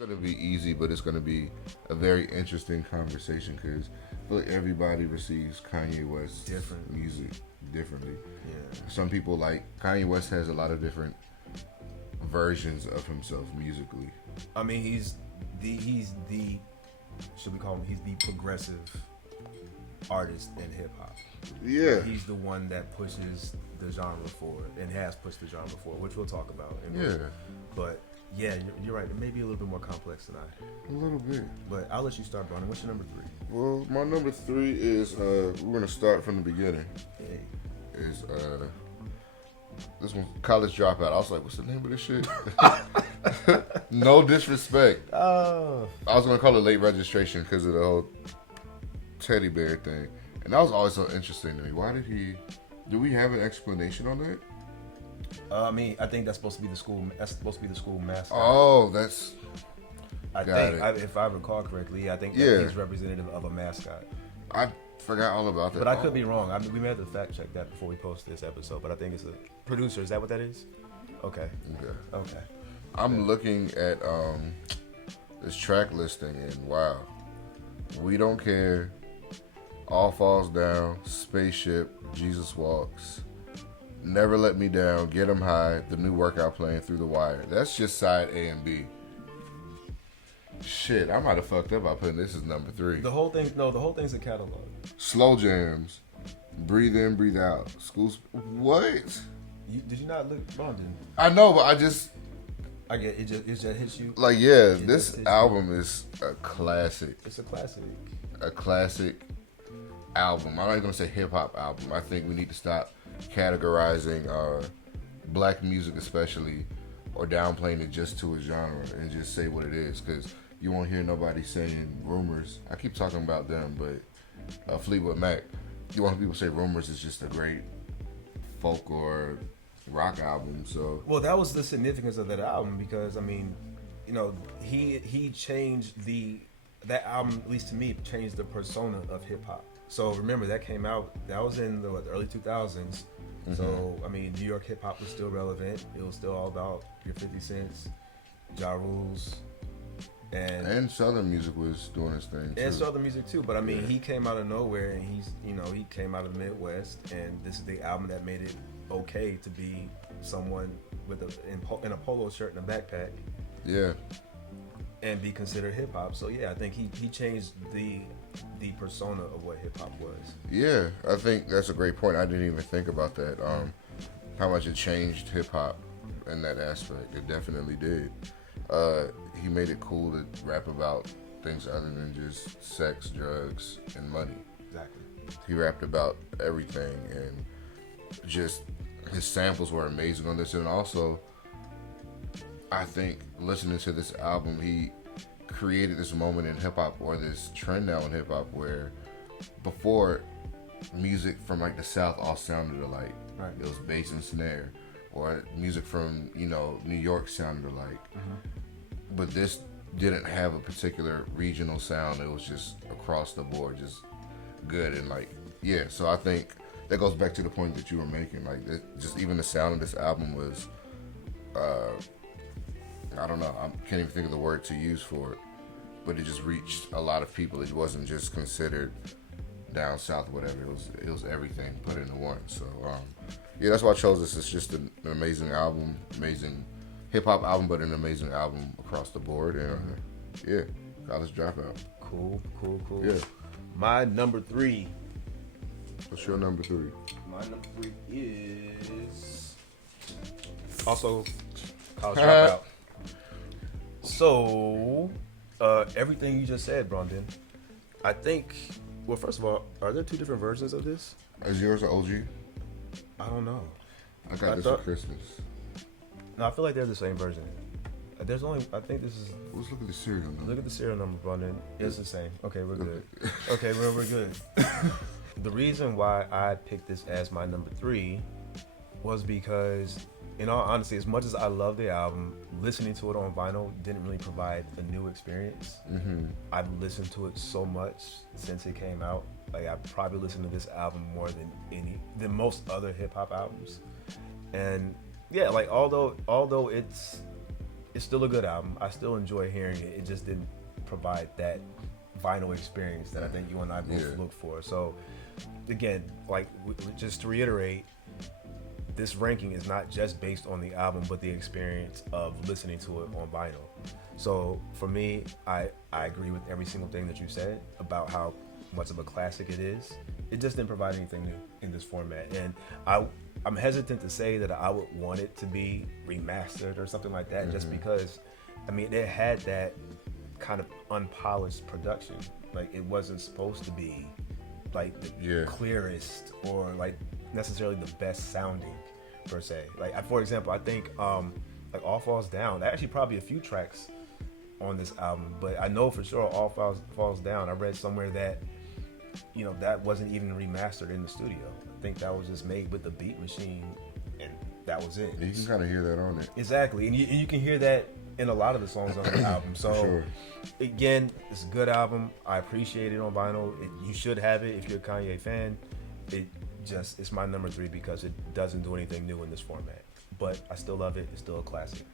going to be easy, but it's going to be a very interesting conversation because I feel like everybody receives Kanye West's Different. music differently. Yeah. Some people like Kanye West has a lot of different versions of himself musically. I mean, he's the should we call him? He's the progressive artist in hip hop. Yeah. He's the one that pushes the genre forward and has pushed the genre forward, which we'll talk about. But yeah, you're right. It may be a little bit more complex than I. A little bit. But I'll let you start, Brandon. What's your number 3? Well, my number 3 is we're gonna start from the beginning. Hey. Is this one College Dropout? I was like, what's the name of this shit? No disrespect. Oh. I was gonna call it Late Registration because of the whole teddy bear thing, and that was always so interesting to me. Why did he? Do we have an explanation on that? I mean, I think that's supposed to be the school. That's supposed to be the school mascot. Oh, that's. I think, if I recall correctly, I think that he's representative of a mascot. I forgot all about that. But I could be wrong. I mean, we may have to fact check that before we post this episode. But I think it's a producer. Is that what that is? Okay. Okay. I'm looking at this track listing, and wow, We Don't Care, All Falls Down, Spaceship, Jesus Walks, Never Let Me Down, Get 'Em High, the new workout plan, Through the Wire. That's just side A and B. Shit, I might have fucked up by putting this as number 3. The whole thing's a catalog. Slow Jams, Breathe In, Breathe Out, Schools. What? Did you not look, Brandon? I know, but I just. I get it. It just hits you. Like, yeah, this album is a classic. It's a classic. A classic album. I'm not even gonna say hip hop album. I think we need to stop categorizing black music, especially, or downplaying it just to a genre and just say what it is. Because you won't hear nobody saying Rumors. I keep talking about them, but Fleetwood Mac. You won't hear people say Rumors is just a great folk or rock album. So well, that was the significance of that album because I mean, you know, he changed that album, at least to me, changed the persona of hip hop. So remember that came out, that was in the early 2000s. Mm-hmm. So I mean, New York hip hop was still relevant. It was still all about your 50 Cents, Ja Rules, and Southern music was doing its thing too. And Southern music too. But I mean, he came out of nowhere, and he came out of the Midwest, and this is the album that made it okay to be someone with in a polo shirt and a backpack. Yeah. And be considered hip hop. So yeah, I think he changed the persona of what hip hop was. Yeah, I think that's a great point. I didn't even think about that. How much it changed hip hop in that aspect. It definitely did. He made it cool to rap about things other than just sex, drugs, and money. Exactly. He rapped about everything, and just his samples were amazing on this. And also, I think listening to this album, he created this moment in hip hop, or this trend now in hip hop, where before music from like the South all sounded alike. Right. It was bass and snare, or music from New York sounded alike. Mm-hmm. But this didn't have a particular regional sound. It was just across the board, just good and So I think that goes back to the point that you were making. Like, just even the sound of this album was, I don't know, I can't even think of the word to use for it, but it just reached a lot of people. It wasn't just considered down south or whatever. It was everything put into one. So that's why I chose this. It's just an amazing album, amazing hip hop album, but an amazing album across the board. And College Dropout. Cool. Yeah. My number 3. What's your number 3? My number 3 is also College Dropout. So, everything you just said, Brandon, I think, well, first of all, are there 2 different versions of this? Is yours an OG? I don't know. I got this for Christmas. No, I feel like they're the same version. I think this is... Let's look at the serial number. Look at the serial number, Brandon. It's the same. Okay, we're good. Okay, we're good. The reason why I picked this as my number 3 was because, in all honesty, as much as I love the album, listening to it on vinyl didn't really provide a new experience. Mm-hmm. I've listened to it so much since it came out. Like, I probably listened to this album more than most other hip hop albums. And yeah, like although it's it's still a good album. I still enjoy hearing it. It just didn't provide that vinyl experience that I think you and I both look for. So again, like just to reiterate, this ranking is not just based on the album, but the experience of listening to it on vinyl. So for me, I agree with every single thing that you said about how much of a classic it is. It just didn't provide anything new in this format. And I'm hesitant to say that I would want it to be remastered or something like that, just because, I mean, it had that kind of unpolished production. Like, it wasn't supposed to be like the clearest or like necessarily the best sounding per se. Like, for example, I think like All Falls Down, actually probably a few tracks on this album, but I know for sure All Falls Down, I read somewhere that, you know, that wasn't even remastered in the studio. I think that was just made with the Beat Machine, and that was it. You can kind of hear that on it. Exactly, and you can hear that in a lot of the songs on the album. So again, it's a good album. I appreciate it on vinyl. You should have it if you're a Kanye fan. It's my number 3 because it doesn't do anything new in this format, but I still love it. It's still a classic.